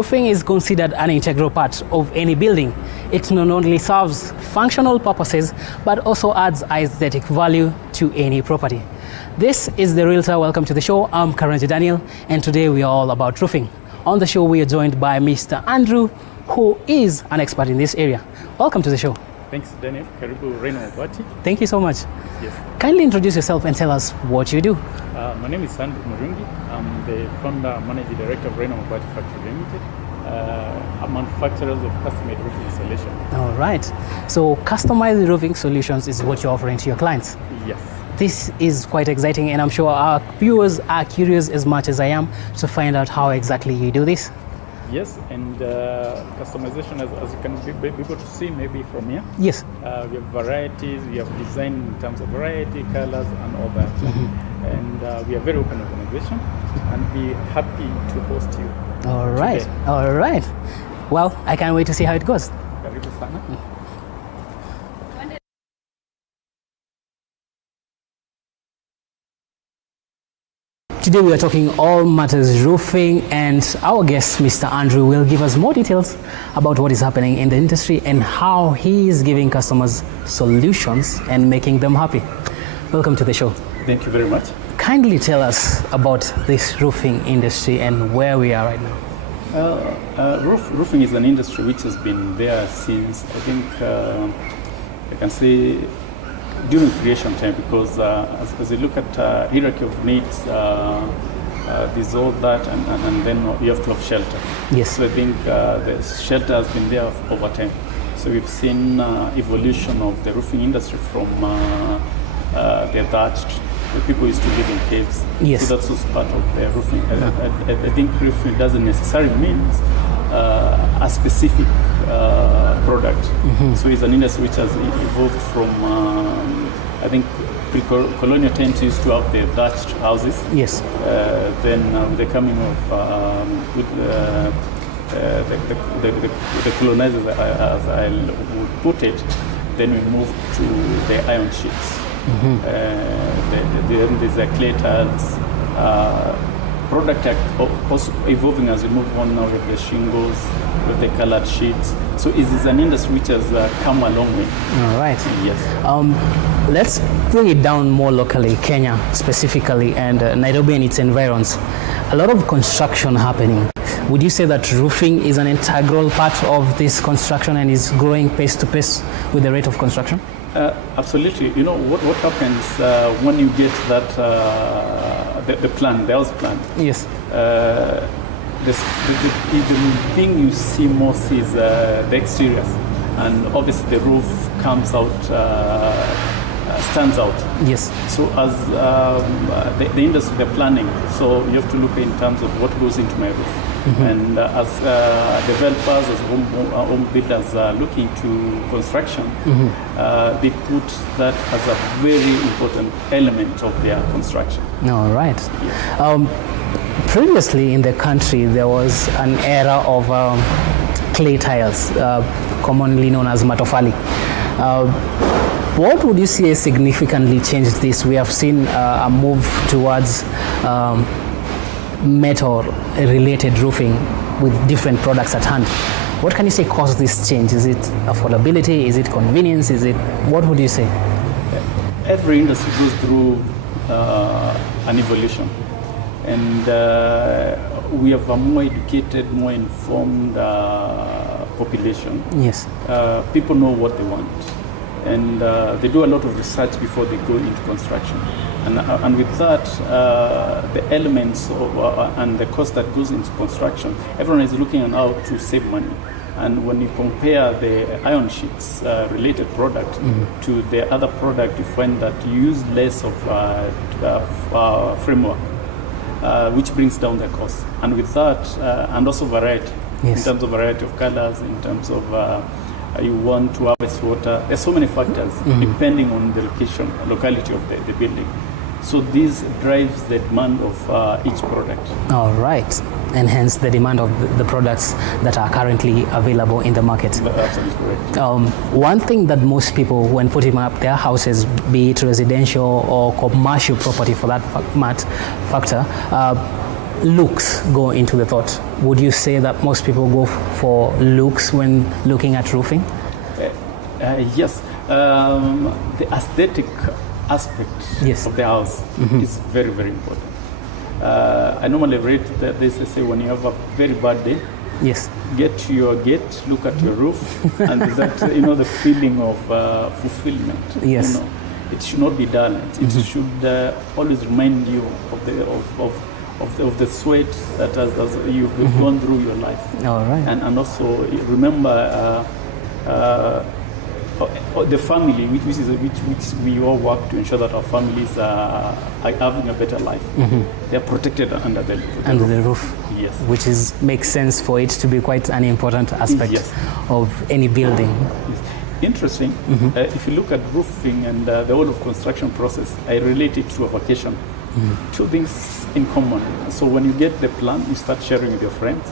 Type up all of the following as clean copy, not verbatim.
roofing is considered an integral part of any building. It not only serves functional purposes, but also adds aesthetic value to any property. This is The Realtor. Welcome to the show. I'm Karanja Daniel, and today we are all about roofing. On the show, we are joined by Mr. Andrew, who is an expert in this area. Welcome to the show. Thanks, Daniel. Karibu Reno Bati. Thank you so much. Yes. Kindly introduce yourself and tell us what you do. My name is Andrew Murungi. I'm the founder and managing director of Reno Bati Factory Limited, a manufacturer of custom-made roofing solutions. All right. So customized roofing solutions is what you're offering to your clients. Yes. This is quite exciting, and I'm sure our viewers are curious as much as I am to find out how exactly you do this. Yes, and customization, as you can be able to see maybe from here. Yes. We have varieties, we have design in terms of variety, colors, and all that. Mm-hmm. And we are very open organization, and be happy to host you. All right. Today. All right. Well, I can't wait to see how it goes. Karibu sana. Today we are talking all matters roofing, and our guest, Mr. Andrew, will give us more details about what is happening in the industry and how he is giving customers solutions and making them happy. Welcome to the show. Thank you very much. Kindly tell us about this roofing industry and where we are right now. Roofing is an industry which has been there since, I think, I can say, during creation time, because as you look at hierarchy of needs, there's all that, and then you have to have shelter. Yes. So I think the shelter has been there over time. So we've seen evolution of the roofing industry from the thatched. The people used to live in caves. Yes. So that's also part of the roofing. I think roofing doesn't necessarily mean a specific product. Mm-hmm. So it's an industry which has evolved from, I think, pre-colonial times used to have the thatched houses. Yes. Then with the coming of the colonizers, as I would put it, then we moved to the iron sheets. Mm-hmm. There's the clay tiles. Product also evolving as we move on now with the shingles, with the colored sheets. So it is an industry which has come a long way. All right. Yes. Let's bring it down more locally, Kenya specifically, and Nairobi and its environs. A lot of construction happening. Would you say that roofing is an integral part of this construction and is growing pace to pace with the rate of construction? Absolutely. You know, what happens when you get that, the plan, the house plan? Yes. The thing you see most is the exteriors. And obviously the roof comes out, stands out. Yes. So as the industry, the planning, so you have to look in terms of what goes into my roof. Mm-hmm. And as developers, as home builders are looking to construction, mm-hmm. They put that as a very important element of their construction. All right. Yes. Previously in the country, there was an era of clay tiles, commonly known as matofali. What would you say significantly changed this? We have seen a move towards metal-related roofing with different products at hand. What can you say caused this change? Is it affordability? Is it convenience? Is it, what would you say? Every industry goes through an evolution, and we have a more educated, more informed population. Yes. People know what they want, and they do a lot of research before they go into construction. And with that, the elements of, and the cost that goes into construction, everyone is looking at how to save money. And when you compare the iron sheets related product mm-hmm. to the other product, you find that you use less of framework, which brings down the cost. And with that, and also variety, yes. In terms of variety of colors, in terms of you want to harvest water. There's so many factors mm-hmm. depending on the locality of the building. So this drives the demand of each product. All right. And hence the demand of the products that are currently available in the market. Absolutely correct. One thing that most people, when putting up their houses, be it residential or commercial property for that factor, looks go into the thought. Would you say that most people go for looks when looking at roofing? Yes. The aesthetic aspect of the house is very, very important. I normally rate that they say when you have a very bad day, get to your gate, look at your roof, and that the feeling of fulfillment. Yes. It should not be dull. It should always remind you of the sweat that as you've gone through your life. All right. And also remember the family, which we all work to ensure that our families are having a better life. They are protected under the roof. Yes. Which makes sense for it to be quite an important aspect of any building. Yes. Interesting. If you look at roofing and the whole of construction process, I relate it to a vacation. Two things in common. So when you get the plan, you start sharing with your friends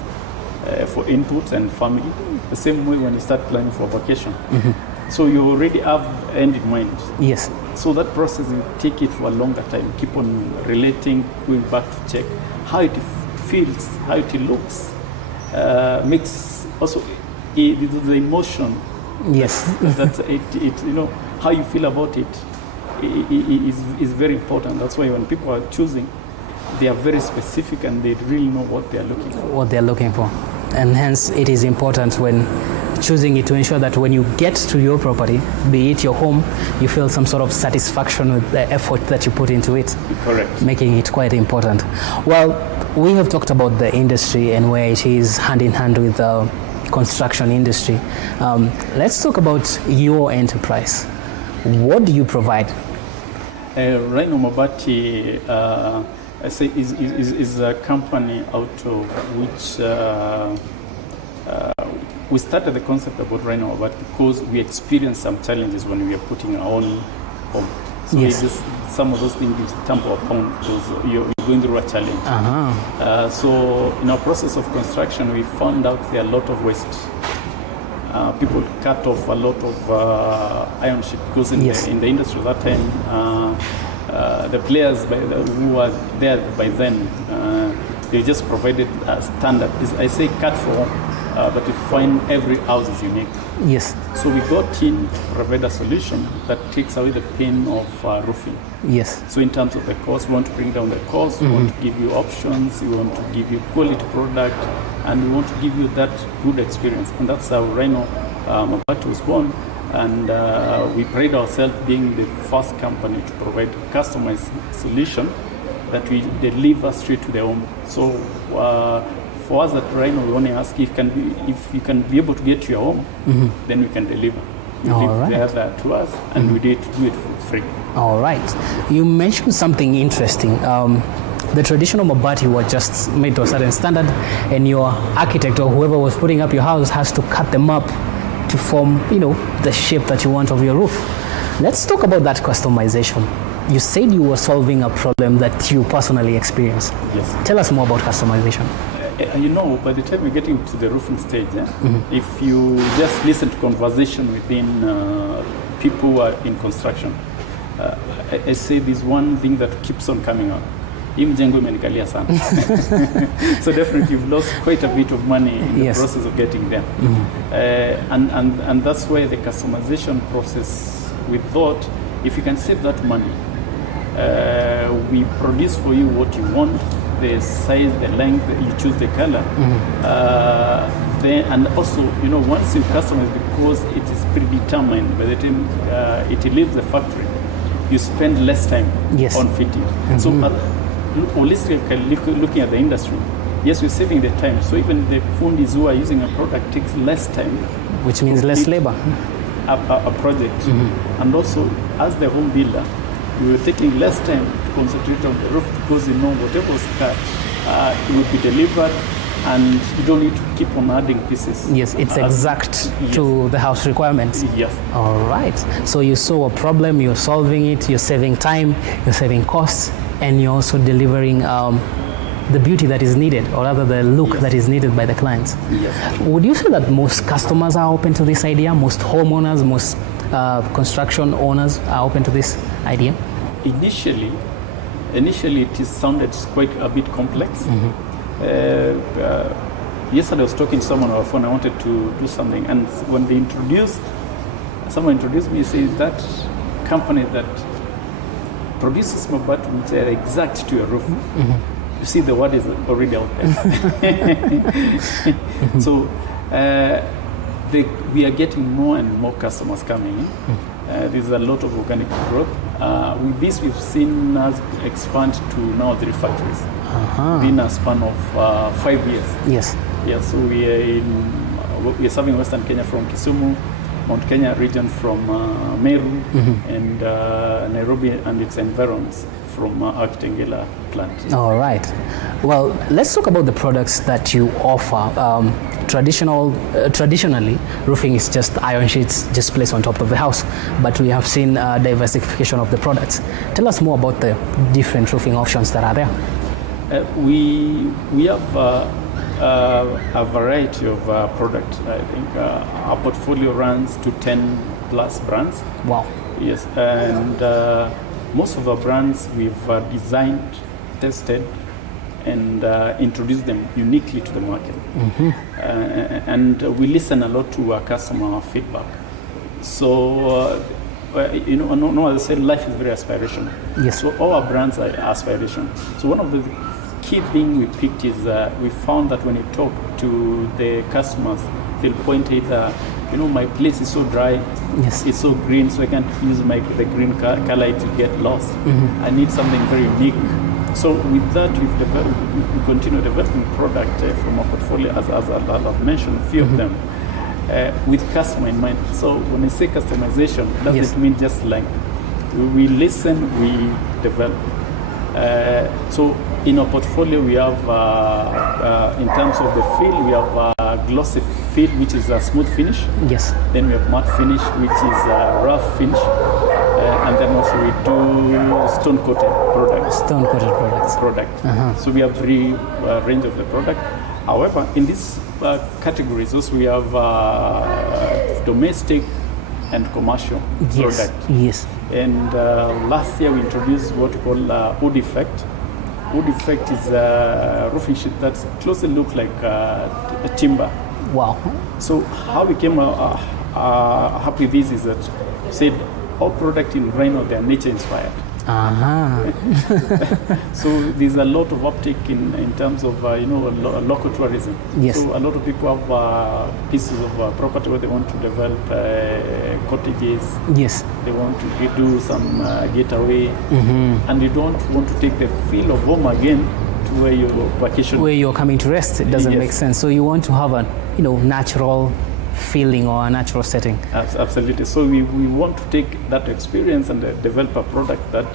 for input and family. The same way when you start planning for vacation. So you already have end in mind. Yes. So that process, you take it for a longer time. Keep on relating, going back to check how it feels, how it looks. Makes also the emotion. Yes. That it how you feel about it is very important. That's why when people are choosing, they are very specific and they really know what they are looking for. What they are looking for. And hence it is important when choosing it to ensure that when you get to your property, be it your home, you feel some sort of satisfaction with the effort that you put into it. Correct. Making it quite important. Well, we have talked about the industry and where it is hand in hand with the construction industry. Let's talk about your enterprise. What do you provide? Rhino Mabati, I say is a company out of which we started the concept about Rhino Mabati because we experienced some challenges when we were putting our own home. So some of those things you stumble upon because you're going through a challenge. So in our process of construction, we found out there are a lot of waste. People cut off a lot of iron sheet because in the industry at that time, the players who were there by then, they just provided a standard. I say cut for home, but you find every house is unique. Yes. So we got in to provide a solution that takes away the pain of roofing. Yes. So in terms of the cost, we want to bring down the cost, we want to give you options, we want to give you quality product, and we want to give you that good experience. And that's how Rhino Mabati was born. And we pride ourselves being the first company to provide customized solution that we deliver straight to the home. So for us at Rhino, we want to ask if you can be able to get to your home, then we can deliver. You leave there to us, and we do it for free. All right. You mentioned something interesting. The traditional mabati were just made to a certain standard, and your architect or whoever was putting up your house has to cut them up to form, the shape that you want of your roof. Let's talk about that customization. You said you were solving a problem that you personally experienced. Yes. Tell us more about customization. By the time we're getting to the roofing stage, if you just listen to conversation within people who are in construction, I say there's one thing that keeps on coming up. So definitely you've lost quite a bit of money in the process of getting there. And that's why the customization process, we thought, if you can save that money, we produce for you what you want, the size, the length, you choose the color. And also, once you customize, because it is predetermined, by the time it leaves the factory, you spend less time on fitting. So holistically looking at the industry, yes, we're saving the time. So even the fundis who are using a product takes less time. Which means less labor. A project. And also, as the home builder, we were taking less time to concentrate on the roof because whatever was cut, it will be delivered and you don't need to keep on adding pieces. Yes, it's exact to the house requirements. Yes. All right. So you saw a problem, you're solving it, you're saving time, you're saving costs, and you're also delivering the beauty that is needed, or rather the look that is needed by the clients. Yes. Would you say that most customers are open to this idea? Most homeowners, most construction owners are open to this idea? Initially, initially it sounded quite a bit complex. Yesterday I was talking to someone on the phone. I wanted to do something, and when someone introduced me, says that company that produces mabati which are exact to your roof. You see, the word is already out there. So we are getting more and more customers coming in. There's a lot of organic growth. With this, we've seen us expand to now 3 factories within a span of 5 years. Yes. Yeah, so we are serving Western Kenya from Kisumu, Mount Kenya region from Meru, and Nairobi and its environs from our Kitengela plant. All right. Well, let's talk about the products that you offer. Traditionally, roofing is just iron sheets just placed on top of the house, but we have seen diversification of the products. Tell us more about the different roofing options that are there. We have a variety of products. I think our portfolio runs to 10 plus brands. Wow. Yes, and most of our brands we've designed, tested, and introduced them uniquely to the market. And we listen a lot to our customer feedback. So, as I said, life is very aspirational. Yes. So all our brands are aspirational. So one of the key things we picked is we found that when you talk to the customers, they'll point either, my place is so dry, yes, it's so green, so I can't use the green color to get lost. I need something very unique. So with that, we continue developing product from our portfolio, as I've mentioned, a few of them, with customer in mind. So when I say customization, doesn't yes, mean just length. We listen, we develop. So in our portfolio, we have, in terms of the feel, we have a glossy feel, which is a smooth finish. Yes. Then we have matte finish, which is a rough finish. And then also we do stone-coated products. Stone-coated products. So we have 3 range of the product. However, in these categories, also we have domestic and commercial product. Yes. And last year we introduced what we call wood effect. Wood effect is a roofing sheet that closely looks like a timber. Wow. So how we came up with this is that said all product in Rhino, they are nature inspired. So there's a lot of uptake in terms of local tourism. Yes. So a lot of people have pieces of property where they want to develop cottages. Yes. They want to do some getaway, and you don't want to take the feel of home again to where you're vacation. Where you're coming to rest, it doesn't make sense. So you want to have a natural feeling or a natural setting. Absolutely. So we want to take that experience and develop a product that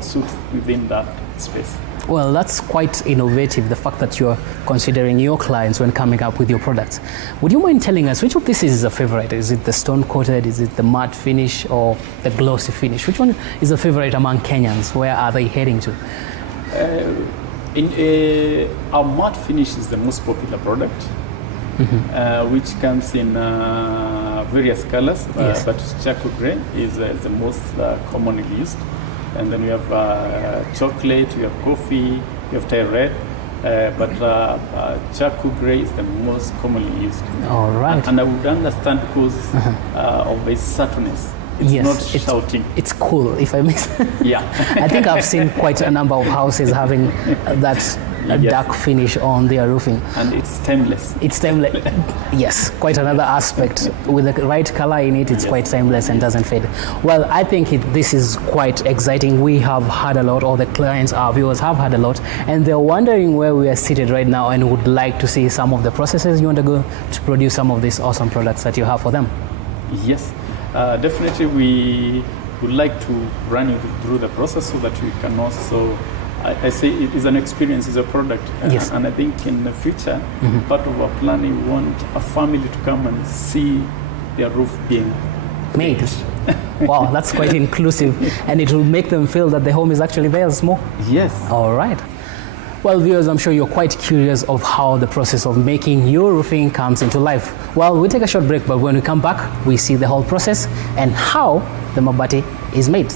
suits within that space. Well, that's quite innovative, the fact that you're considering your clients when coming up with your products. Would you mind telling us which of these is a favorite? Is it the stone-coated, is it the matte finish, or the glossy finish? Which one is a favorite among Kenyans? Where are they heading to? Our matte finish is the most popular product. Which comes in various colors, yes, but charcoal gray is the most commonly used. And then we have chocolate, we have coffee, we have Thai red, but charcoal gray is the most commonly used. All right. And I would understand because of its subtleness. It's not shouting. It's cool, if I may say. Yeah. I think I've seen quite a number of houses having that dark finish on their roofing. And it's timeless. It's timeless. Yes, quite another aspect. With the right color in it, it's quite timeless and doesn't fade. Well, I think this is quite exciting. We have had a lot, or the clients, our viewers have had a lot, and they're wondering where we are seated right now and would like to see some of the processes you want to go to produce some of these awesome products that you have for them. Yes. Definitely, we would like to run you through the process so that we can also, I say it is an experience, it's a product. Yes. And I think in the future, part of our planning, we want a family to come and see their roof being made. Wow, that's quite inclusive, and it will make them feel that the home is actually theirs more. Yes. All right. Well, viewers, I'm sure you're quite curious of how the process of making your roofing comes into life. Well, we'll take a short break, but when we come back, we see the whole process and how the mabati is made.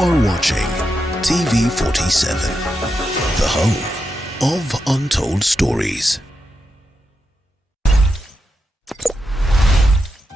are watching TV47, the home of untold stories.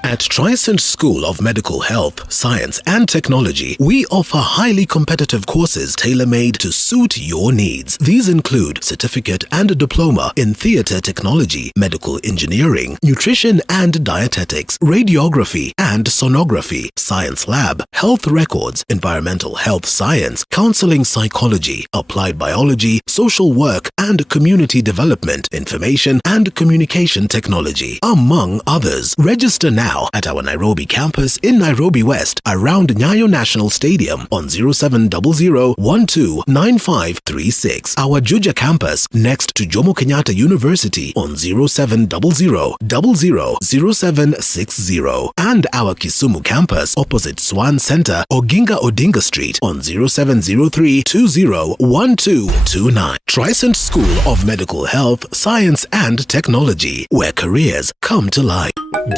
At Trisent School of Medical Health, Science and Technology, we offer highly competitive courses tailor-made to suit your needs. These include certificate and diploma in theatre technology, medical engineering, nutrition and dietetics, radiography and sonography, science lab, health records, environmental health science, counseling psychology, applied biology, social work and community development, information and communication technology, among others. Register now at our Nairobi campus in Nairobi West around Nyayo National Stadium on 0700-129536. Our Juja campus next to Jomo Kenyatta University on 0700-000760. And our Kisumu campus opposite Swan Center, Oginga Odinga Street on 0703-201229. Trisent School of Medical Health, Science and Technology, where careers come to life.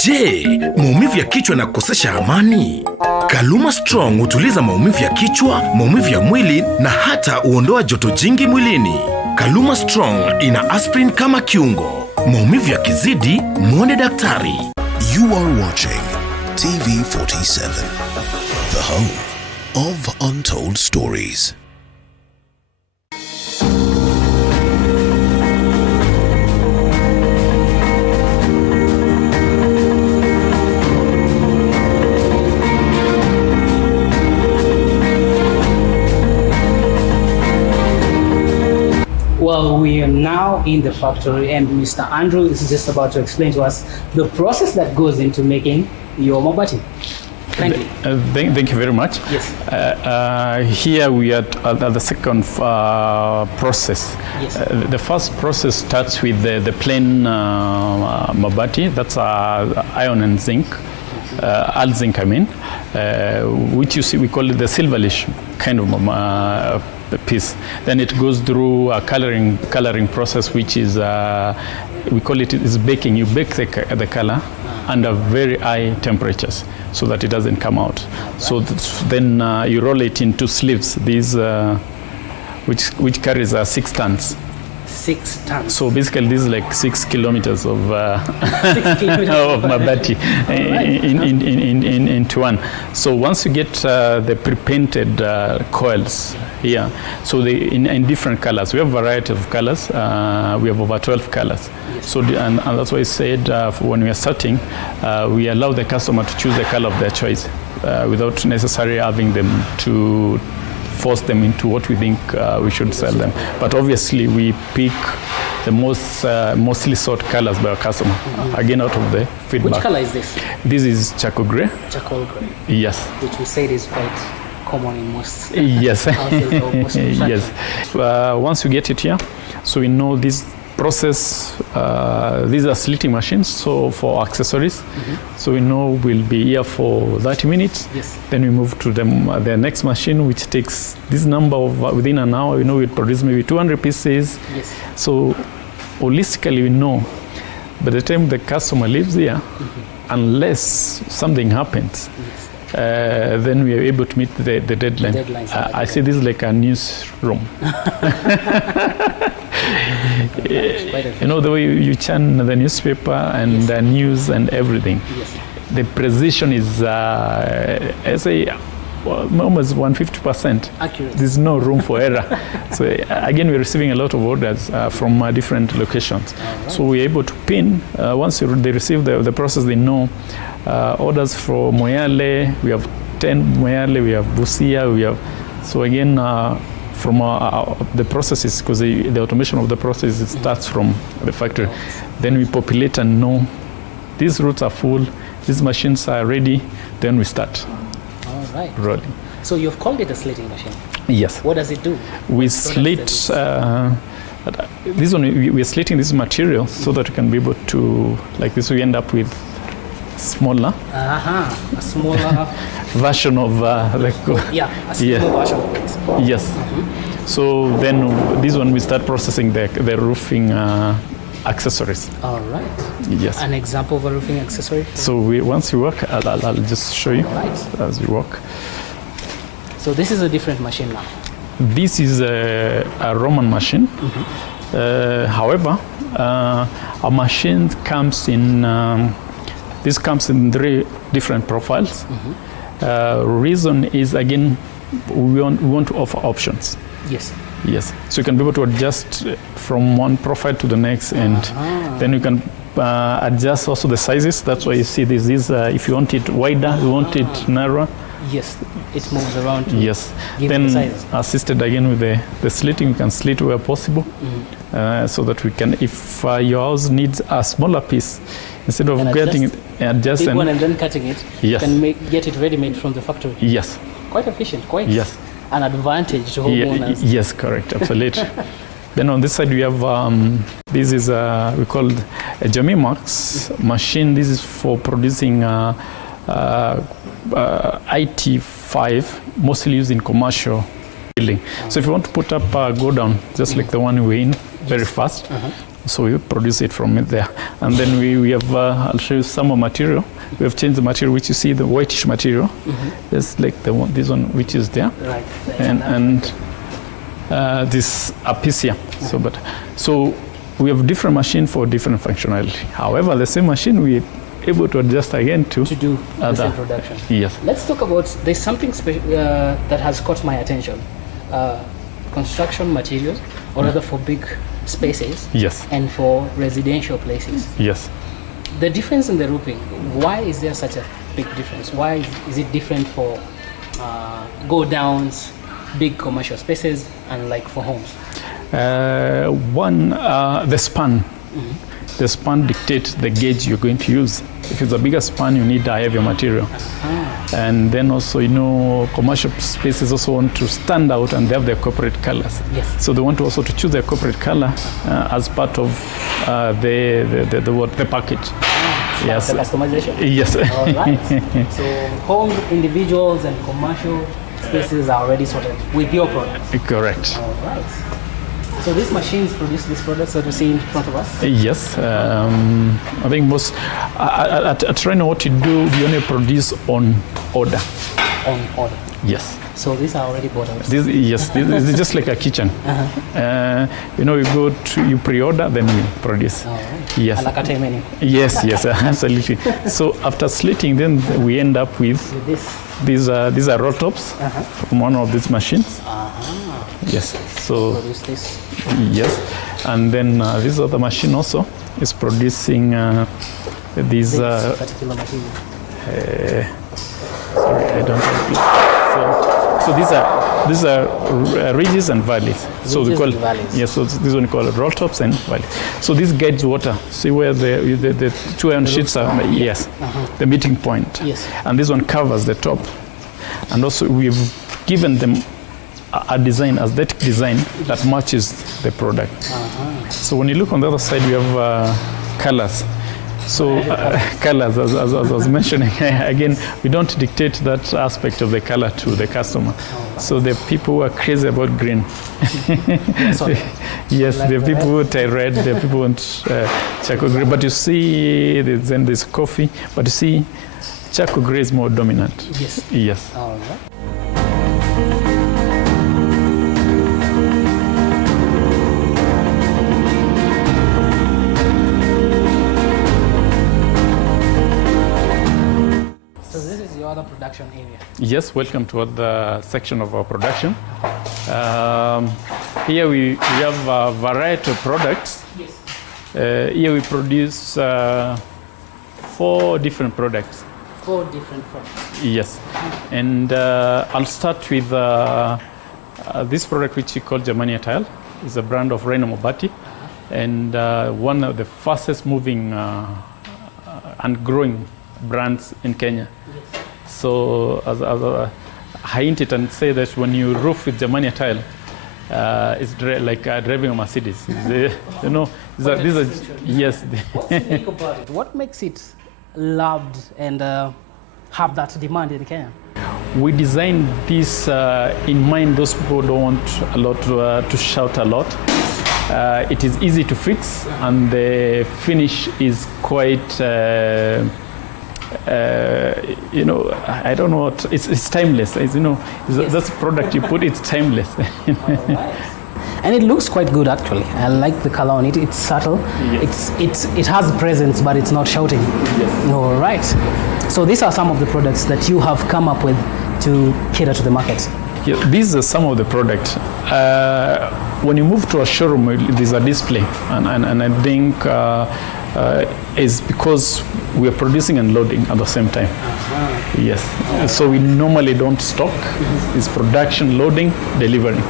Je, maumivu ya kichwa na kukosesha amani? Kaluma Strong hutuliza maumivu ya kichwa, maumivu ya mwili na hata huondoa joto jingi mwilini. Kaluma Strong ina aspirin kama kiungo. Maumivu yakizidi, muone daktari. You are watching TV47, the home of untold stories. Well, we are now in the factory and Mr. Andrew is just about to explain to us the process that goes into making your mabati. Thank you. Thank you very much. Yes. Here we are at the second process. Yes. The first process starts with the plain mabati, that's iron and zinc, all zinc I mean, which you see we call it the silverish kind of piece. Then it goes through a coloring process, which is we call it is baking. You bake the color under very high temperatures so that it doesn't come out. So then you roll it into sleeves. These which carries 6 tons. 6 tons. So basically, this is like 6 kilometers of 6 kilometers of mabati into one. So once you get the pre-painted coils here, so they in different colors. We have a variety of colors. We have over 12 colors. Yes. So and that's why I said when we are starting, we allow the customer to choose the color of their choice without necessarily having them to force them into what we think we should sell them. But obviously we pick the mostly sought colors by our customer, again out of the feedback. Which color is this? This is charcoal gray. Charcoal gray. Yes. Which we said is quite common in most yes. houses or most yes. Once you get it here, so we know this process, these are slitting machines, so for accessories. So we know we'll be here for 30 minutes. Yes. Then we move to the next machine, which takes this number of, within an hour, we know we'll produce maybe 200 pieces. Yes. So holistically, we know by the time the customer leaves here, unless something happens, then we are able to meet the deadline. I see this is like a newsroom. You know, the way you churn the newspaper and the news and everything. Yes. The precision is, I say, almost 150%. Accurate. There's no room for error. So again, we're receiving a lot of orders from different locations. Right. So we're able to pin, once they receive the process, they know orders for Moyale, we have 10 Moyale, we have Busia, we have, so again, from the processes, because the automation of the process it starts from the factory. Then we populate and know these routes are full, these machines are ready, then we start rolling. So you've called it a slitting machine? Yes. What does it do? We slit, this one, we're slitting this material so that we can be able to, like this, we end up with smaller. A smaller version of a smaller version of it. Yes. So then this one we start processing the roofing accessories. All right. Yes. An example of a roofing accessory? So once you work, I'll just show you as we work. So this is a different machine now. This is a Roman machine. However, our machine comes in, this comes in 3 different profiles. Reason is, again, we want to offer options. Yes. Yes, so you can be able to adjust from one profile to the next, and then you can adjust also the sizes. That's why you see this is, if you want it wider, you want it narrower. Yes, it moves around. Yes, give then the sizes. assisted again with the slitting, you can slit where possible, so that we can, if your house needs a smaller piece, instead of getting it, adjust big one and then cutting it, yes, you can get it ready-made from the factory. Yes. Quite efficient, quite yes, an advantage to homeowners. Yes, correct, absolutely. Then on this side we have, this is we call a Jamimax machine. This is for producing IT5, mostly used in commercial building. So if you want to put up a go down, just like the one we're in, very fast, so we produce it from it there. And then we have, I'll show you some more material. We have changed the material, which you see, the whitish material. Just like the one, this one, which is there. Right. And this apisia. So we have different machine for different functionality. However, the same machine we able to adjust again to do the same production. Yes. Let's talk about, there's something that has caught my attention. Construction materials, or rather for big spaces. Yes. And for residential places. Yes. The difference in the roofing, why is there such a big difference? Why is it different for go downs, big commercial spaces, and like for homes? One, the span. The span dictates the gauge you're going to use. If it's a bigger span, you need a heavier material. And then also, commercial spaces also want to stand out, and they have their corporate colors. Yes. So they want to also to choose their corporate color as part of the package. Yes. The customization? Yes. All right. So home, individuals, and commercial spaces are already sorted with your product. Correct. All right. So these machines produce these products that we see in front of us? Yes. I think most, at Rhino, what you do, we only produce on order. On order? Yes. So these are already bought out? This is just like a kitchen. You pre-order, then we produce. All right. Yes. A la carte menu? Yes, absolutely. So after slitting, then we end up with this. These are roll tops from one of these machines. Yes. So produce this. Yes, and then this other machine also is producing these. This particular material. Sorry, I don't have it. So these are ridges and valleys. So we call yes. So this one we call roll tops and valleys. So this guides water. See where the two iron sheets are. Yes, the meeting point. Yes. And this one covers the top, and also we've given them a design, aesthetic design that matches the product. So when you look on the other side, we have colors. So colors, as I was mentioning, again, we don't dictate that aspect of the color to the customer. So the people who are crazy about green. Yes, like the people who tie red, the people who want charcoal green. But you see, then there's coffee, but you see, charcoal gray is more dominant. Yes. Yes. All right. Production area. Yes, welcome to the section of our production. Here we have a variety of products. Yes. Here we produce 4 different products. 4 different products. Yes, and I'll start with this product which we call Germania Tile. It's a brand of Rhino Mobati, and one of the fastest moving and growing brands in Kenya. Yes. So as I hinted and say that when you roof with Germania Tile, it's like driving a Mercedes. These are yes. What's unique about it? What makes it loved and have that demand in Kenya? We designed this in mind those people who don't want a lot to shout a lot. It is easy to fix, and the finish is quite I don't know what, it's timeless. That's a product you put, it's timeless. And it looks quite good actually. I like the color on it. It's subtle. Yes. It has presence, but it's not shouting. Yes. All right. So these are some of the products that you have come up with to cater to the market. Yeah, these are some of the products. When you move to a showroom, there's a display, and I think it's because we are producing and loading at the same time. Yes. So we normally don't stock. It's production, loading, delivering.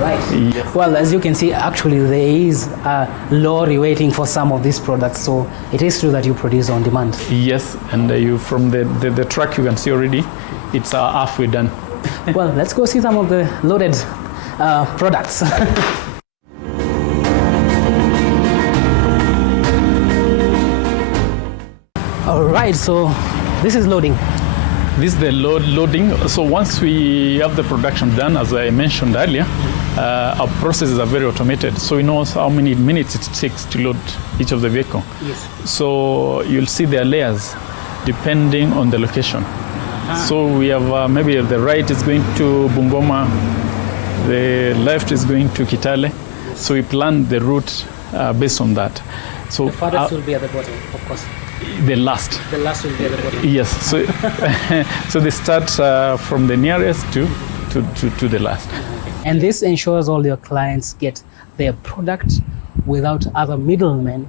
Right. Yes. Well, as you can see, actually there is a lorry waiting for some of these products. So it is true that you produce on demand. Yes, and you from the truck you can see already, it's halfway done. Well, let's go see some of the loaded products. All right, so this is loading. This is the loading. So once we have the production done, as I mentioned earlier, our processes are very automated. So we know how many minutes it takes to load each of the vehicle. Yes. So you'll see their layers depending on the location. So we have maybe the right is going to Bungoma, the left is going to Kitale. So we plan the route based on that. So the farthest will be at the bottom, of course. The last. The last will be at the bottom. Yes. So so they start from the nearest to the last. And this ensures all your clients get their product without other middlemen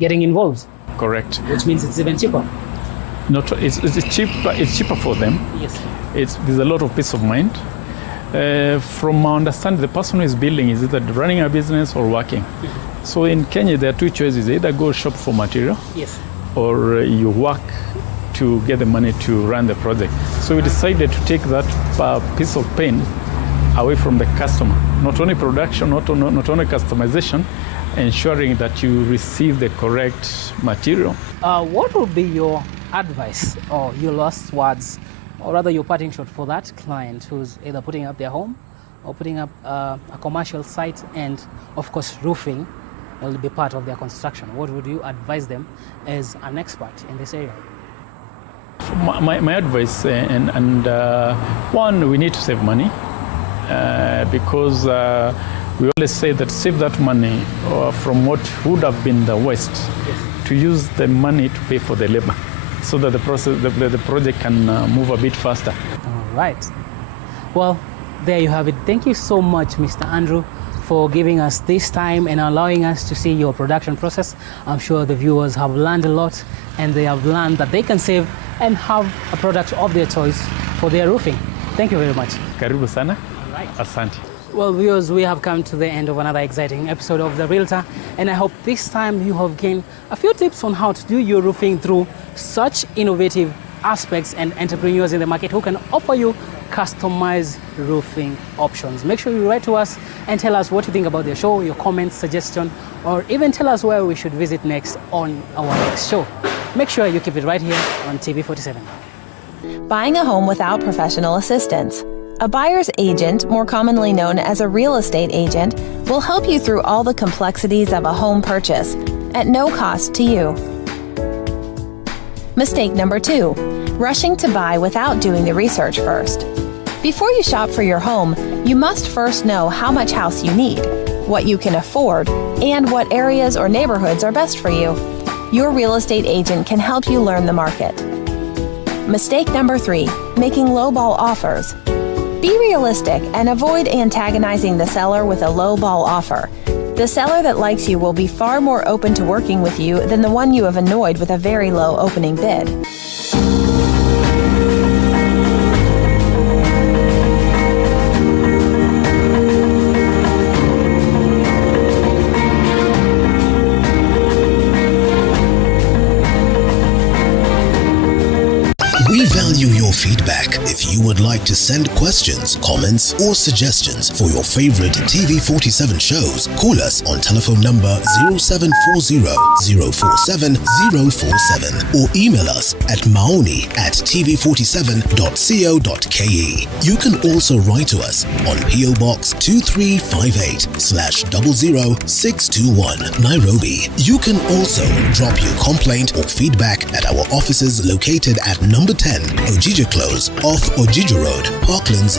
getting involved. Correct. Which means it's even cheaper. It's cheaper. It's cheaper for them. Yes. There's a lot of peace of mind. From my understanding, the person who is building is either running a business or working. So in Kenya, there are two choices: either go shop for material, yes, or you work to get the money to run the project. So we decided to take that piece of pain away from the customer. Not only production, not only customization, ensuring that you receive the correct material. What would be your advice or your last words, or rather your parting shot for that client who's either putting up their home or putting up a commercial site, and of course roofing will be part of their construction? What would you advise them as an expert in this area? My advice, one, we need to save money because we always say that save that money from what would have been the waste, to use the money to pay for the labor, so that the project can move a bit faster. All right. Well, there you have it. Thank you so much, Mr. Andrew, for giving us this time and allowing us to see your production process. I'm sure the viewers have learned a lot, and they have learned that they can save and have a product of their choice for their roofing. Thank you very much. Karibu sana. All right. Asante. Well, viewers, we have come to the end of another exciting episode of The Realtor, and I hope this time you have gained a few tips on how to do your roofing through such innovative aspects and entrepreneurs in the market who can offer you customized roofing options. Make sure you write to us and tell us what you think about the show, your comments, suggestion, or even tell us where we should visit next on our next show. Make sure you keep it right here on TV47. Buying a home without professional assistance. A buyer's agent, more commonly known as a real estate agent, will help you through all the complexities of a home purchase at no cost to you. Mistake number 2, rushing to buy without doing the research first. Before you shop for your home, you must first know how much house you need, what you can afford, and what areas or neighborhoods are best for you. Your real estate agent can help you learn the market. Mistake number 3, making lowball offers. Be realistic and avoid antagonizing the seller with a lowball offer. The seller that likes you will be far more open to working with you than the one you have annoyed with a very low opening bid. We value your feedback. If you would like to send questions, comments, or suggestions for your favorite TV47 shows, call us on telephone number 0740-047-047 or email us at maoni@tv47.co.ke. You can also write to us on PO Box 2358/00621, Nairobi. You can also drop your complaint or feedback at our offices located at number 10 Ojija Close off Ojija Road, Parklands,